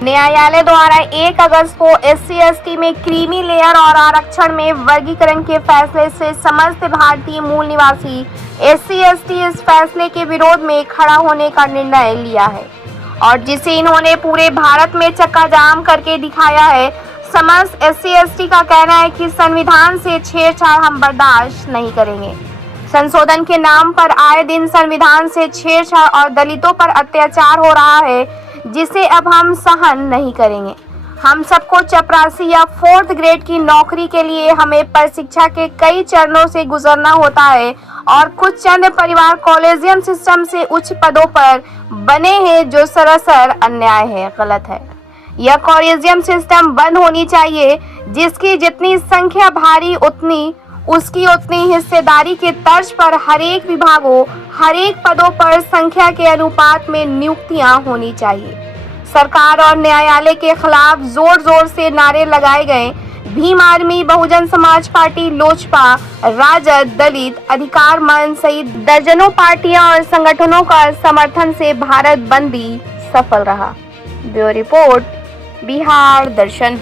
न्यायालय द्वारा 1 अगस्त को SC/ST में क्रीमी लेयर और आरक्षण में वर्गीकरण के फैसले से समस्त भारतीय मूल निवासी SC/ST इस फैसले के विरोध में खड़ा होने का निर्णय लिया है और जिसे इन्होंने पूरे भारत में चक्का जाम करके दिखाया है। समस्त SC/ST का कहना है कि संविधान से छेड़छाड़ हम बर्दाश्त नहीं करेंगे। संशोधन के नाम पर आए दिन संविधान से छेड़छाड़ और दलितों पर अत्याचार हो रहा है, जिसे अब हम सहन नहीं करेंगे। हम सबको चपरासी या 4th ग्रेड की नौकरी के लिए हमें प्रशिक्षा के कई चरणों से गुजरना होता है और कुछ चंद परिवार कॉलेजियम सिस्टम से उच्च पदों पर बने हैं, जो सरासर अन्याय है, गलत है। यह कॉलेजियम सिस्टम बंद होनी चाहिए, जिसकी जितनी संख्या भारी उसकी उतनी हिस्सेदारी के तर्ज पर हरेक विभागों, हरेक पदों पर संख्या के अनुपात में नियुक्तियां होनी चाहिए। सरकार और न्यायालय के खिलाफ जोर जोर से नारे लगाए गए। भीम आर्मी, बहुजन समाज पार्टी, लोजपा, राजद, दलित अधिकार मंच सहित दर्जनों पार्टियां और संगठनों का समर्थन से भारत बंद भी सफल रहा। ब्यूरो रिपोर्ट, बिहार दर्शन।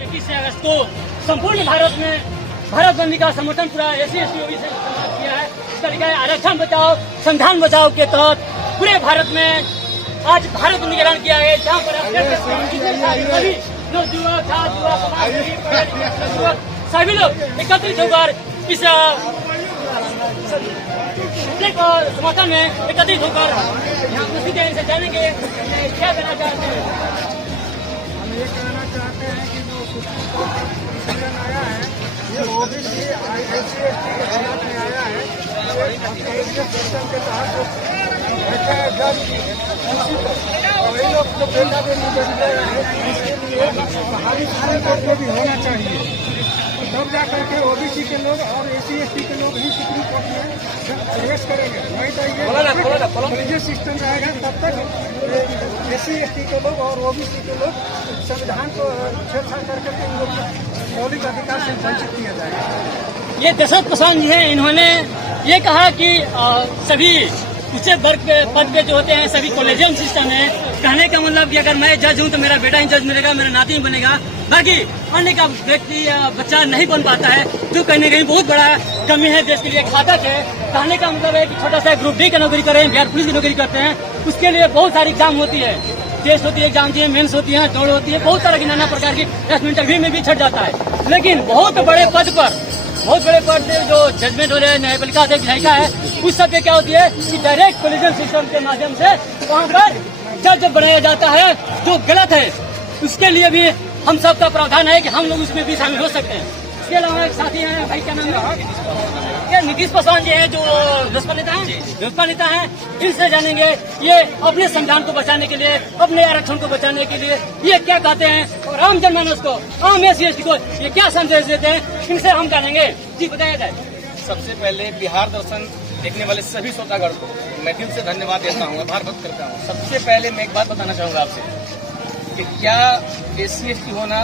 21 अगस्त को संपूर्ण भारत में भारत बंदी का समर्थन पूरा SC/ST OBC से किया है। इसका लिखा है आरक्षण बचाओ संविधान बचाओ के तहत पूरे भारत में आज भारत बंदी का ऐलान किया है, जहाँ पर सभी लोग सभी लोग एकत्रित होकर इस समर्थन में एकत्रित होकर यहाँ उसी देर से जानेंगे क्या कहना चाहते हैं। हम ये कहना चाहते हैं कि जो आया है ये OBC SC/ST के खिलाफ में आया है। सिस्टम के तहत जो जज वही लोग जो बेटा भी नहीं बन गए हैं, इसके लिए बाहरी कोर्ट में भी होना चाहिए, तब जा करके OBC के लोग और SC/ST के लोग ही सुप्रीम कोर्ट में प्रवेश करेंगे। नहीं तो ये सिस्टम रहेगा तब तक SC/ST के लोग और OBC के लोग संविधान को छेड़छाड़ करके इन लोग मौलिक अधिकार से वंचित किया जाएगा। ये दशरथ प्रसाद जी हैं, इन्होंने ये कहा कि सभी ऊंचे वर्ग के पद पे जो होते हैं सभी कॉलेजियम सिस्टम है। कहने का मतलब कि अगर मैं जज हूँ तो मेरा बेटा ही जज मिलेगा, मेरा नाती ही बनेगा, बाकी अन्य का व्यक्ति या बच्चा नहीं बन पाता है, जो कहीं कहीं बहुत बड़ा कमी है, देश के लिए घातक है। कहने का मतलब है कि छोटा सा ग्रुप डी की नौकरी करें, बिहार पुलिस की नौकरी करते हैं, उसके लिए बहुत सारी एग्जाम होती है, टेस्ट होती है, एग्जाम होती है, मेंस होती है, दौड़ होती है, बहुत तरह की नाना प्रकार की इंटरव्यू में भी छट जाता है। लेकिन बहुत बड़े पद से जो जजमेंट हो रहे हैं, न्यायपालिका अध्यक्ष विधायिका है, उस सब पे क्या होती है कि डायरेक्ट कॉलेजियम सिस्टम के माध्यम से वहाँ पर जज बनाया जाता है, जो गलत है। उसके लिए भी हम सब का प्रावधान है कि हम लोग उसमें भी शामिल हो सकते हैं। इसके अलावा एक साथी हैं, भाई क्या नाम है, क्या नीतीश पासवान जी हैं, जो भाजपा नेता हैं, इनसे जानेंगे ये अपने संविधान को बचाने के लिए, अपने आरक्षण को बचाने के लिए ये क्या कहते हैं और आम जनमानस को, आम SC/ST को ये क्या संदेश देते हैं, इनसे हम जानेंगे। जी बताया जाए। सबसे पहले बिहार दर्शन देखने वाले सभी श्रोतागण को मैं दिल से धन्यवाद देता हूँ, आभार व्यक्त करता हूँ। सबसे पहले मैं एक बात बताना चाहूँगा आपसे कि क्या SC/ST होना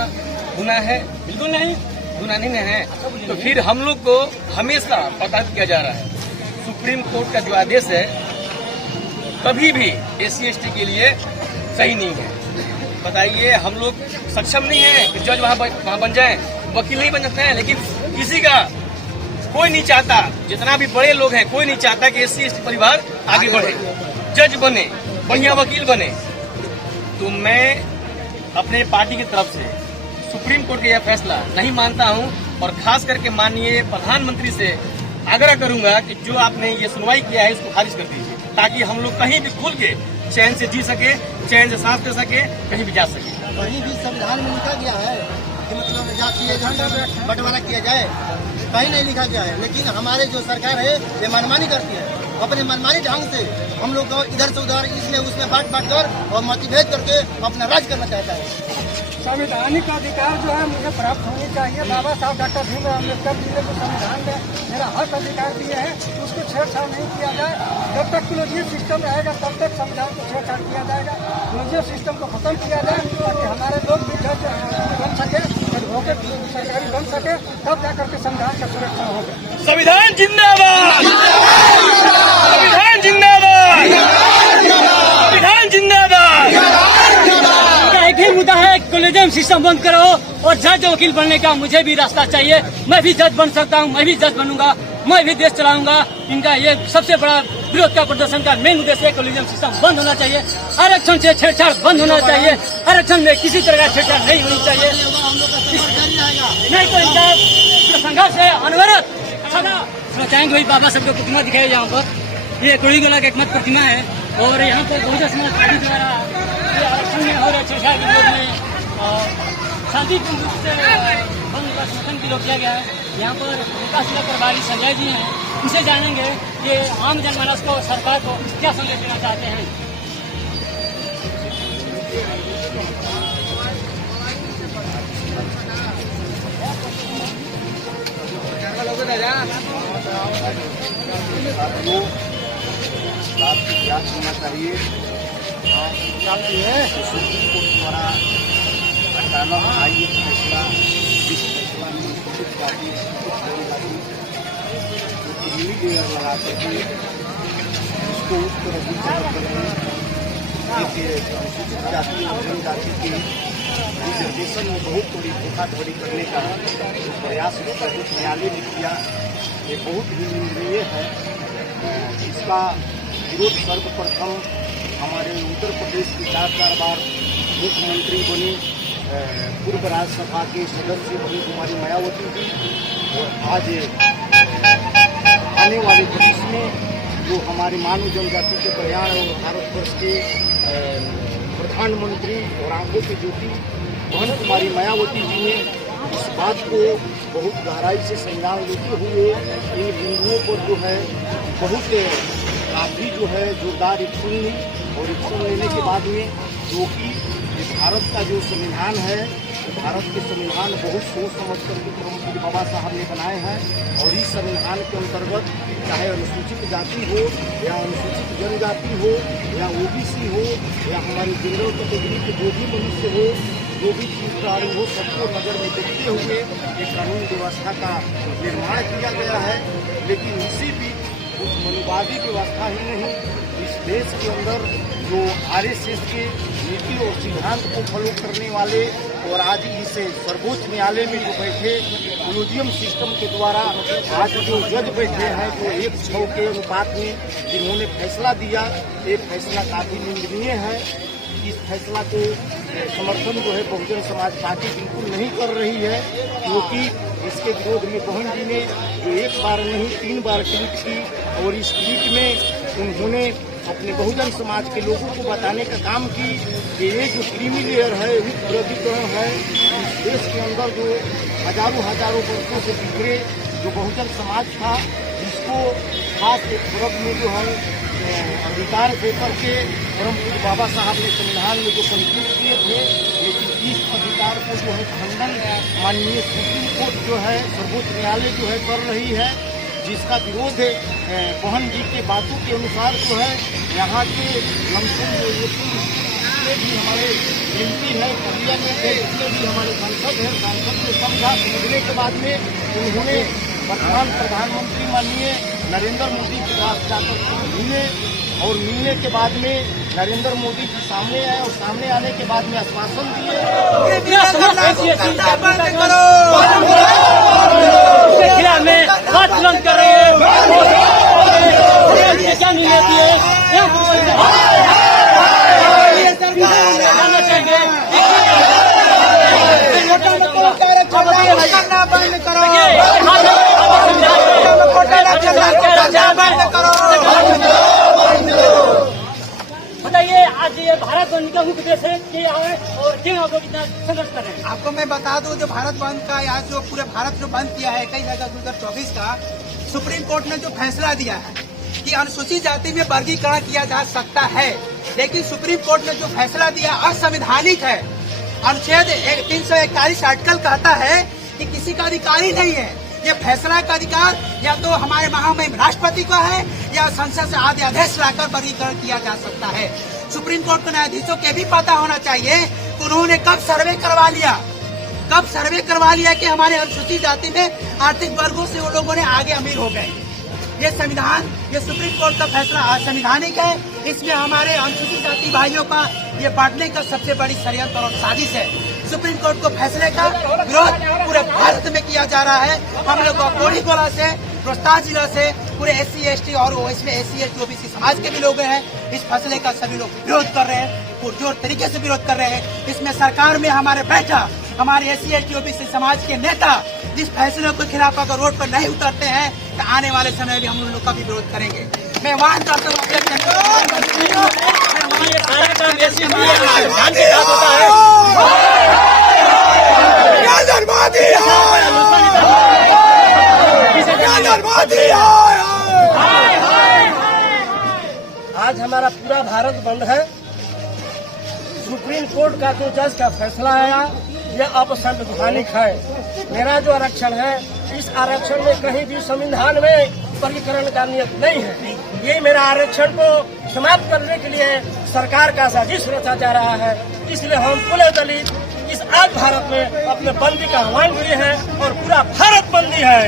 गुनाह है? बिल्कुल नहीं, गुनाह नहीं है। तो फिर हम लोग को हमेशा प्रताड़ित किया जा रहा है। सुप्रीम कोर्ट का जो आदेश है कभी भी SC/ST के लिए सही नहीं है। बताइए, हम लोग सक्षम नहीं है कि जज वहाँ बन जाए, वकील नहीं बन सकते हैं, लेकिन किसी का कोई नहीं चाहता, जितना भी बड़े लोग हैं कोई नहीं चाहता कि SC/ST परिवार आगे बढ़े, जज बने, बढ़िया वकील बने। तो मैं अपने पार्टी की तरफ से सुप्रीम कोर्ट का यह फैसला नहीं मानता हूं और खास करके माननीय प्रधानमंत्री से आग्रह करूंगा कि जो आपने ये सुनवाई किया है इसको खारिज कर दीजिए, ताकि हम लोग कहीं भी खुल के चैन से जी सके, चैन से सांस ले सके, कहीं भी जा सके। कहीं भी संविधान में लिखा गया है कि मतलब जाति बंटवारा किया जाए, कहीं नहीं लिखा गया है। लेकिन हमारे जो सरकार है ये मनमानी करती है, अपने मनमानी ढंग से हम लोग को इधर से उधर इसमें उसमें बांट कर और मतभेद करके अपना राज करना चाहता है। संवैधानिक अधिकार जो है मुझे प्राप्त होनी चाहिए। बाबा साहब डॉक्टर भीमराव अम्बेडकर जी ने जो संविधान में मेरा हक अधिकार दिए हैं उसको छेड़छाड़ नहीं किया जाए। जब तक कॉलेजियम सिस्टम रहेगा तब तक संविधान को छेड़छाड़ किया जाएगा। कॉलेजियम सिस्टम को खत्म किया जाए ताकि हमारे लोग भी जज बन सके, सरकारी बन सके, तब जाकर के संविधान का सुरक्षा होगा। संविधान जिंदाबाद, संविधान जिंदाबाद, संविधान जिंदाबाद। कॉलेजियम सिस्टम बंद करो और जज वकील बनने का मुझे भी रास्ता चाहिए। मैं भी जज बन सकता हूँ, मैं भी जज बनूंगा, मैं भी देश चलाऊंगा। इनका ये सबसे बड़ा विरोध का प्रदर्शन का मेन उद्देश्य है कॉलेजियम सिस्टम बंद होना चाहिए। आरक्षण से छेड़छाड़ बंद होना चाहिए। आरक्षण में किसी तरह का छेड़छाड़ नहीं होनी चाहिए। नहीं तो इनका संघर्ष है अनवरत सदा। चाहेंगे भाई बाबा साहब का प्रतिमा दिखाया यहाँ पर। ये कोड़ीगोला का एकमात्र प्रतिमा है और यहाँ पर बहुजन समाज पार्टी द्वारा आरक्षण में और छेड़छाड़ के विरोध में शांतिपूर्ण रूप से बंद का समर्थन की किया गया है। यहाँ पर विकास जिला प्रभारी संजय जी हैं, उनसे जानेंगे कि आम जनमानस को, सरकार को क्या संदेश देना चाहते हैं। याद होना चाहिए सुप्रीम कोर्ट द्वारा अचानक आई फैसला, जिस फैसला में अनुसूचित जाति लेयर लगाते थे उसको उस तरह अनुसूचित जाति और जनजाति के रिजर्वेशन में बहुत बड़ी धोखाधड़ी करने का जो प्रयास सर्वोच्च न्यायालय ने किया, ये बहुत ही निंदनीय है। इसका विरोध सर्वप्रथम हमारे उत्तर प्रदेश की 4 बार मुख्यमंत्री बनी पूर्व राज्यसभा के सदस्य बनी कुमारी मायावती जी, और आज आने वाले भविष्य में जो हमारे मानव जनजाति के कल्याण और भारतवर्ष के प्रधानमंत्री और आंखों की ज्योति बहन कुमारी मायावती जी ने इस बात को बहुत गहराई से संज्ञान लेते हुए इन बिंदुओं पर जो है बहुत काफ़ी जो है जोरदार एक्शन ली, और एक्शन लेने के बाद में जो कि भारत का जो संविधान है, भारत के संविधान बहुत सोच समझ करके प्रमुख बाबा साहब ने बनाए हैं, और इस संविधान के अंतर्गत चाहे अनुसूचित जाति हो या अनुसूचित जनजाति हो या ओबीसी हो या हमारे जनरल कैटेगरी के जो भी मनुष्य हो, जो भी चीज प्राणी हो, सबको नजर में देखते हुए एक कानून व्यवस्था का निर्माण किया गया है। लेकिन इसी भी उस मनुवादी व्यवस्था ही नहीं, इस देश के अंदर जो आरएसएस के नीति और सिद्धांत को फॉलो करने वाले और आज इस सर्वोच्च न्यायालय में जो बैठे कॉलेजियम सिस्टम के द्वारा आज जो जज बैठे हैं, जो 1:6 के अनुपात में जिन्होंने फैसला दिया, ये फैसला काफ़ी निंदनीय है। इस फैसला को समर्थन जो है बहुजन समाज पार्टी बिल्कुल नहीं कर रही है, क्योंकि इसके विरोध में बहन जी ने जो 1 बार नहीं 3 बार ट्वीट की, और इस ट्वीट में उन्होंने अपने बहुजन समाज के लोगों को बताने का काम की कि ये जो क्रीमी लेयर है, विकेंद्रीकरण है, इस देश के अंदर जो हजारों वर्षों से बिखरे जो बहुजन समाज था, इसको खास एक वर्ग में जो है अधिकार देकर के परम पूज्य बाबा साहब ने संविधान में जो संकलित किए थे, लेकिन इस अधिकार को जो है खंडन माननीय सुप्रीम कोर्ट जो है सर्वोच्च न्यायालय जो है कर रही है, जिसका विरोध बहन जी के बातों के अनुसार जो है यहाँ के लमसम जो जितने भी हमारे एमपी है, पार्लियामेंट है, जितने भी हमारे सांसद हैं, सांसद को समझा समझने के बाद में उन्होंने वर्तमान प्रधानमंत्री माननीय नरेंद्र मोदी के पास जाकर मिले, और मिलने के बाद में नरेंद्र मोदी जी सामने आए, और सामने आने के बाद में आश्वासन दिए बताइए, आज ये भारत बंद का मुख्य उद्देश्य है कि आए और क्यों आप लोग इतना संघर्ष कर रहे हैं? आपको मैं बता दूं, जो भारत बंद का आज जो पूरे भारत जो बंद किया है 21 अगस्त 2024 का, सुप्रीम कोर्ट ने जो फैसला दिया है कि अनुसूचित जाति में वर्गीकरण किया जा सकता है, लेकिन सुप्रीम कोर्ट ने जो फैसला दिया असंवैधानिक है। अनुच्छेद 341 आर्टिकल कहता है कि किसी का अधिकार ही नहीं है, ये फैसला का अधिकार या तो हमारे महामहिम राष्ट्रपति का है या संसद से अध्यादेश लाकर वर्गीकरण किया जा सकता है। सुप्रीम कोर्ट के न्यायाधीशों के भी पता होना चाहिए कि उन्होंने कब सर्वे करवा लिया कि हमारे अनुसूचित जाति में आर्थिक वर्गों से वो लोगों ने आगे अमीर हो गए। ये संविधान, ये सुप्रीम कोर्ट का फैसला असंवैधानिक है। इसमें हमारे अनुसूचित जाति भाइयों का ये बांटने का सबसे बड़ी षड्यंत्र और साजिश है। सुप्रीम कोर्ट को फैसले का विरोध पूरे भारत में किया जा रहा है। हम लोग कोड़ीगोला से, रोहतास जिला से, पूरे SC ST और इसमें SC ST OBC समाज के भी लोग हैं। इस फैसले का सभी लोग विरोध कर रहे हैं, पुरजोर तरीके से विरोध कर रहे हैं। इसमें सरकार में हमारे बैठा हमारे SC ST OBC समाज के नेता जिस फैसले के खिलाफ अगर रोड पर नहीं उतरते हैं तो आने वाले समय में हम उन लोग का भी विरोध करेंगे। मैं वाहन करता हूँ आज हमारा पूरा भारत बंद है। सुप्रीम कोर्ट का जो जज का फैसला आया यह असंवैधानिक है। मेरा जो आरक्षण है इस आरक्षण में कहीं भी संविधान में वर्गीकरण का नियत नहीं है। ये मेरा आरक्षण को समाप्त करने के लिए सरकार का साजिश रचा जा रहा है। इसलिए हम पूरे दलित इस आज भारत में अपने बंदी का आह्वान किए हैं और पूरा भारत बंदी है।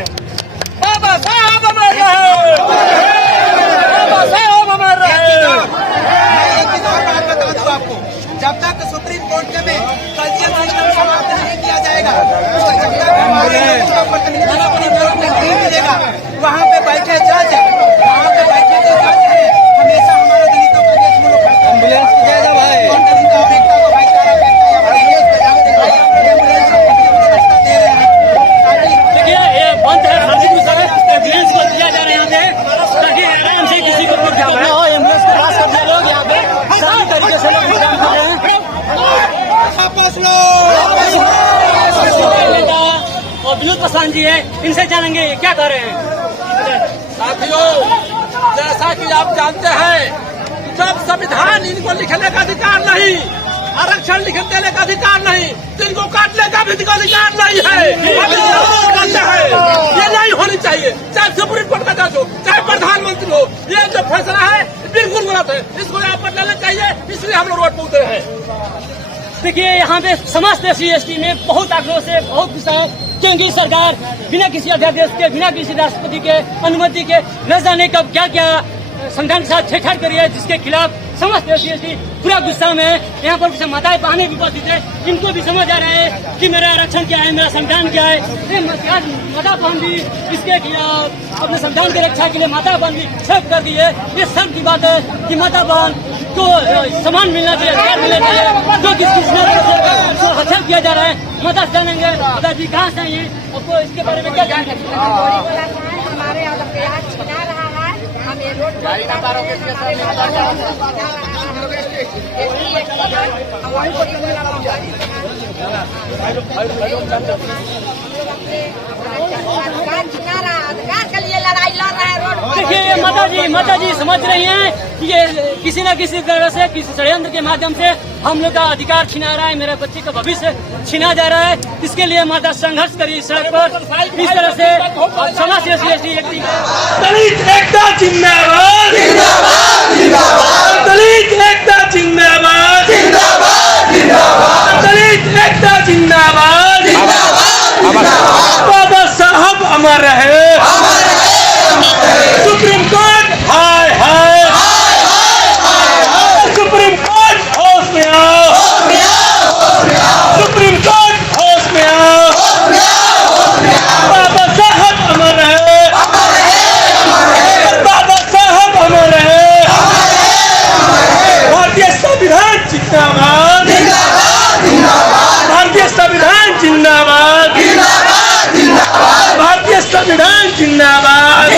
बाबा साहब अमर रहे, बाबा साहब अमर रहे। मैं एक चीज और बात बता दूं आपको, जब तक सुप्रीम कोर्ट में कजियन सिस्टम समाप्त नहीं किया जाएगा, जब तक हमारे नहीं मिलेगा, वहाँ पे बैठे जज, वहाँ पे बैठे जो जज है हमेशा हमारे दलितों का देश में लोग एम्बुलेंस जाएगा भाई, देखिए ये बंद है, एम्बुलेंस को दिया जा रहा है यहाँ पे ताकि आराम से किसी को कुछ ना हो। एम्बुलेंस के पास कर दिया लोग यहाँ पे सही तरीके से लोग काम कर रहे हैं। और विनोद पासवान जी है, इनसे जानेंगे क्या कर रहे हैं। साथियों, जैसा कि आप जानते हैं, जब संविधान इनको लिखने का अधिकार नहीं, आरक्षण लिख देने का अधिकार नहीं, तो इनको काटने का भी अधिकार नहीं है। ये नहीं होनी चाहिए, चाहे सुप्रीम कोर्ट का जज हो, चाहे प्रधानमंत्री हो। ये जो फैसला है बिल्कुल गलत है, इसको यहाँ पर लेना चाहिए। इसलिए हम लोग रोड पर उतरे हैं। देखिए यहाँ पे समस्त SC ST में बहुत आक्रोश है, बहुत गुस्सा है, क्योंकि सरकार बिना किसी अध्यादेश के, बिना किसी राष्ट्रपति के अनुमति के न जाने कब क्या क्या संगठन के साथ छेड़छाड़ करी है, जिसके खिलाफ समस्त SC ST पूरा गुस्सा में है। यहाँ पर कुछ माताएं बहनें भी उपस्थित है, इनको भी समझ आ रहा है कि मेरा आरक्षण क्या है, मेरा संविधान क्या है। माता बहन भी इसके खिलाफ अपने संविधान की रक्षा के लिए माता बहन भी छेड़ कर दी है। ये सब की बात है कि माता बहन को सम्मान मिलना चाहिए, अधिकार मिलना चाहिए, जो किसी हत्या किया जा रहा है। माता जानेंगे, माता जी कहाँ से आइए, आपको इसके बारे में क्या जानकारी? हमारे यहाँ छिना रहा है, हम ये रोड अधिकार के लिए लड़ाई लड़ रहे हैं रोड। देखिए माता जी समझ रही हैं कि ये किसी न किसी तरह से, किसी षड्यंत्र के माध्यम से हम लोग का अधिकार छिना रहा है, मेरे बच्चे का भविष्य छिना जा रहा है। इसके लिए माता संघर्ष करी सड़क पर। इस तरह से समाज से दलित एकता जिंदाबाद, दलित एकता जिंदाबाद, दलित एकता जिंदाबाद। बाबा साहब अमर रहे, सुप्रीम कोर्ट हाय हाय, सुप्रीम कोर्ट होश में आओ, सुप्रीम कोर्ट होश में आओ। बाबा साहब अमर रहे, बाबा साहब अमर रहे। भारतीय संविधान जिंदाबाद, भारतीय संविधान जिंदाबाद, भारतीय संविधान जिंदाबाद।